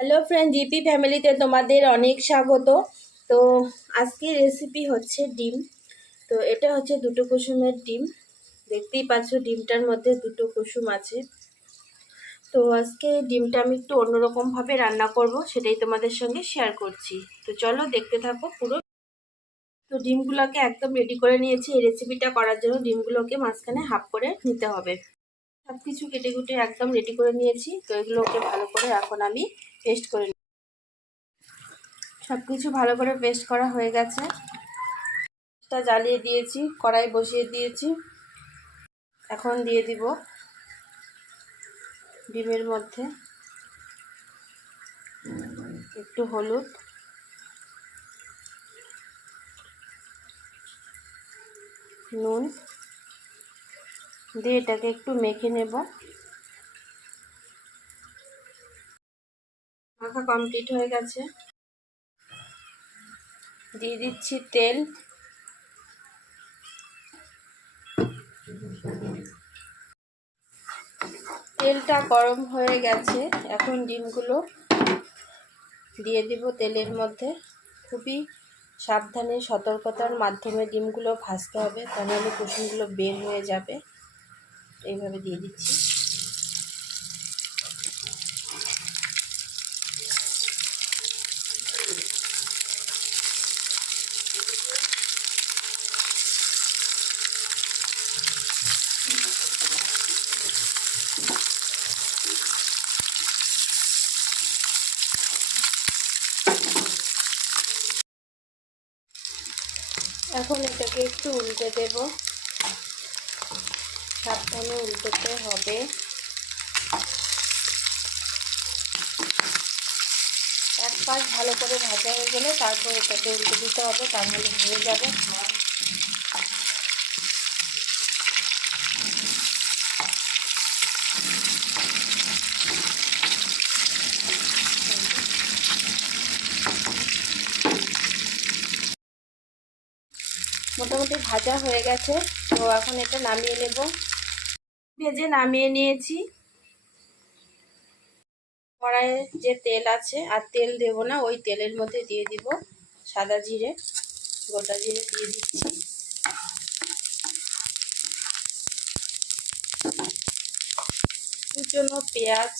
Hello friend GP ফ্যামিলিতে তোমাদের অনেক স্বাগত। তো আজকে রেসিপি হচ্ছে ডিম। তো এটা হচ্ছে দুটো কুসুমের ডিম। দেখতেই পাচ্ছ ডিমটার মধ্যে দুটো কুসুম আছে। তো আজকে ডিমটা আমি একটু অন্যরকমভাবে রান্না করব, সেটাই তোমাদের সঙ্গে শেয়ার করছি। তো চলো দেখতে থাকো পুরো। তো ডিমগুলোকে একদম রেডি করে নিয়েছি। এই রেসিপিটা করার জন্য ডিমগুলোকে মাঝখানে হাফ করে নিতে হবে। সব কিছু কেটে কুটে একদম রেডি করে নিয়েছি। তো এগুলোকে ভালো করে এখন আমি পেস্ট করে সব কিছু ভালো করে পেস্ট করা হয়ে গেছে। জ্বালিয়ে দিয়েছি, কড়াই বসিয়ে দিয়েছি। এখন দিয়ে দিব ডিমের মধ্যে একটু হলুদ। নুন। দিয়ে এটাকে একটু মেখে নেব। মাখা কমপ্লিট হয়ে গেছে। দিয়ে দিচ্ছি তেল। তেলটা গরম হয়ে গেছে। এখন ডিমগুলো দিয়ে দিব তেলের মধ্যে। খুবই সাবধানে, সতর্কতার মাধ্যমে ডিমগুলো ভাজতে হবে, তাহলে কুসুমগুলো বের হয়ে যাবে। এইভাবে দিয়ে দিচ্ছি এখন এটাকে একটু উল্টে দেব সাবধানে উল্টোতে হবে। এক পাশ ভালো করে ভাজা হয়ে গেলে তারপর এটাকে উল্টে দিতে হবে, তাহলে হয়ে যাবে। মোটামুটি ভাজা হয়ে গেছে, তো এখন এটা নামিয়ে নেব। ভেজে নামিয়ে নিয়েছি। কড়াইয়ে যে তেল আছে, আর তেল দেব না, ওই তেলের মধ্যে দিয়ে দিব সাদা জিরে, গোটা জিরে দিয়ে দিচ্ছি। কুচনো পেঁয়াজ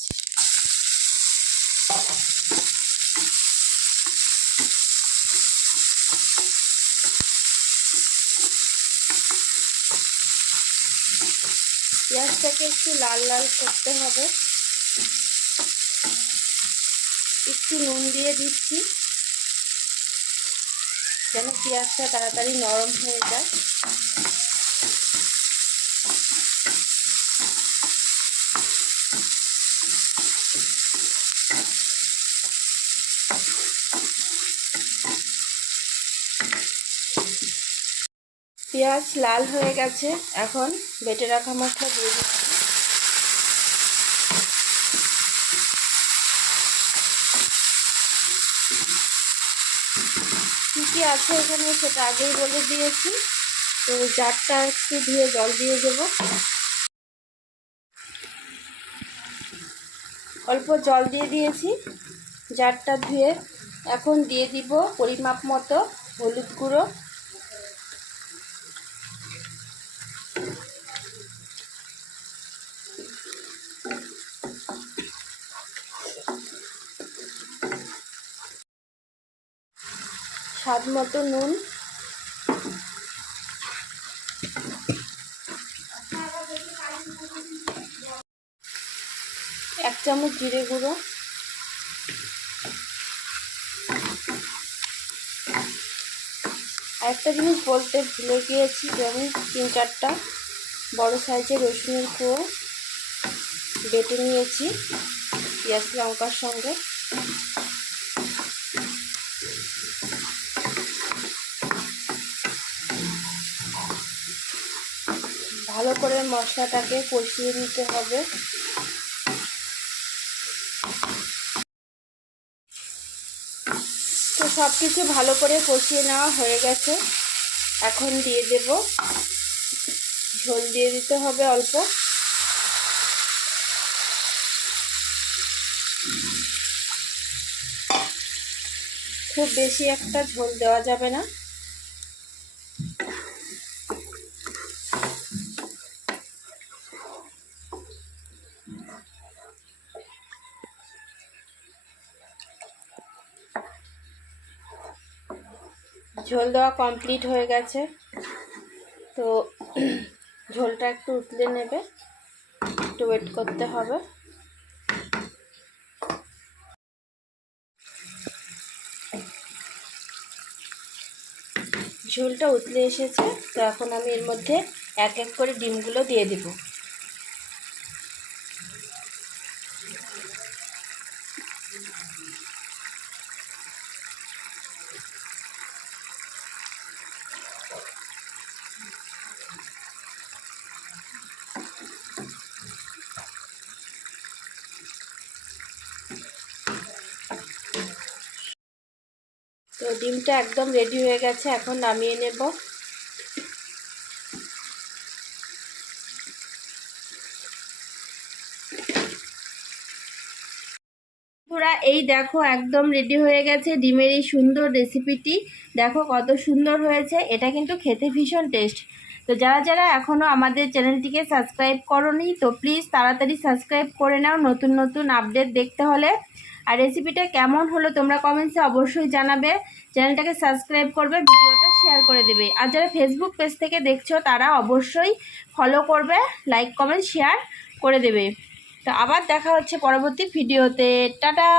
পেঁয়াজটাকে একটু লাল লাল করতে হবে। একটু নুন দিয়ে দিচ্ছি, যেন পেঁয়াজটা তাড়াতাড়ি নরম হয়ে যায়। পেঁয়াজ লাল হয়ে গেছে, এখন বেটে রাখা মশলা দিয়ে দিচ্ছি। কী কী আছে এখানে সেটা আগেই বলে দিয়েছি, তো জারটা একটু ধুয়ে জল দিয়ে দেব। অল্প জল দিয়ে দিয়েছি, জারটা ধুয়ে এখন দিয়ে দিব পরিমাপ মতো হলুদ গুঁড়ো। স্বাদ মতো নুন। এক চামচ জিরে গুঁড়ো। একটা জিনিস বলতে ভুলে গিয়েছি যে আমি তিন চারটা বড় সাইজের রসুনের কুয়ো বেটে নিয়েছি পেঁয়াজ লঙ্কার সঙ্গে। ভালো করে মশলাটাকে কষিয়ে নিতে হবে। তো সব কিছু ভালো করে কষিয়ে নেওয়া হয়ে গেছে। এখন দিয়ে দেব। ঝোল দিয়ে দিতে হবে অল্প। খুব বেশি একটা ঝোল দেওয়া যাবে না। ঝোল দেওয়া কমপ্লিট হয়ে গেছে। তো ঝোলটা একটু উতলে নেবে। একটু ওয়েট করতে হবে। ঝোলটা উতলে এসেছে। তো এখন আমি এর মধ্যে এক এক করে ডিমগুলো দিয়ে দিব তো ডিমটা একদম রেডি হয়ে গেছে, এখন নামিয়ে নেব। এই দেখো একদম রেডি হয়ে গেছে ডিমের এই সুন্দর রেসিপিটি দেখো কত সুন্দর হয়েছে, এটা কিন্তু খেতে ভীষণ টেস্ট তো যারা যারা এখনও আমাদের চ্যানেলটিকে সাবস্ক্রাইব করনি, তো প্লিজ তাড়াতাড়ি সাবস্ক্রাইব করে নাও। নতুন নতুন আপডেট দেখতে হলে আর রেসিপিটা কেমন হলো তোমরা কমেন্টসে অবশ্যই জানাবে। চ্যানেলটাকে সাবস্ক্রাইব করবে, ভিডিওটা শেয়ার করে দেবে। আর যারা ফেসবুক পেজ থেকে দেখছ, তারা অবশ্যই ফলো করবে লাইক কমেন্ট শেয়ার করে দেবে। তো আবার দেখা হচ্ছে পরবর্তী ভিডিওতে টাটা!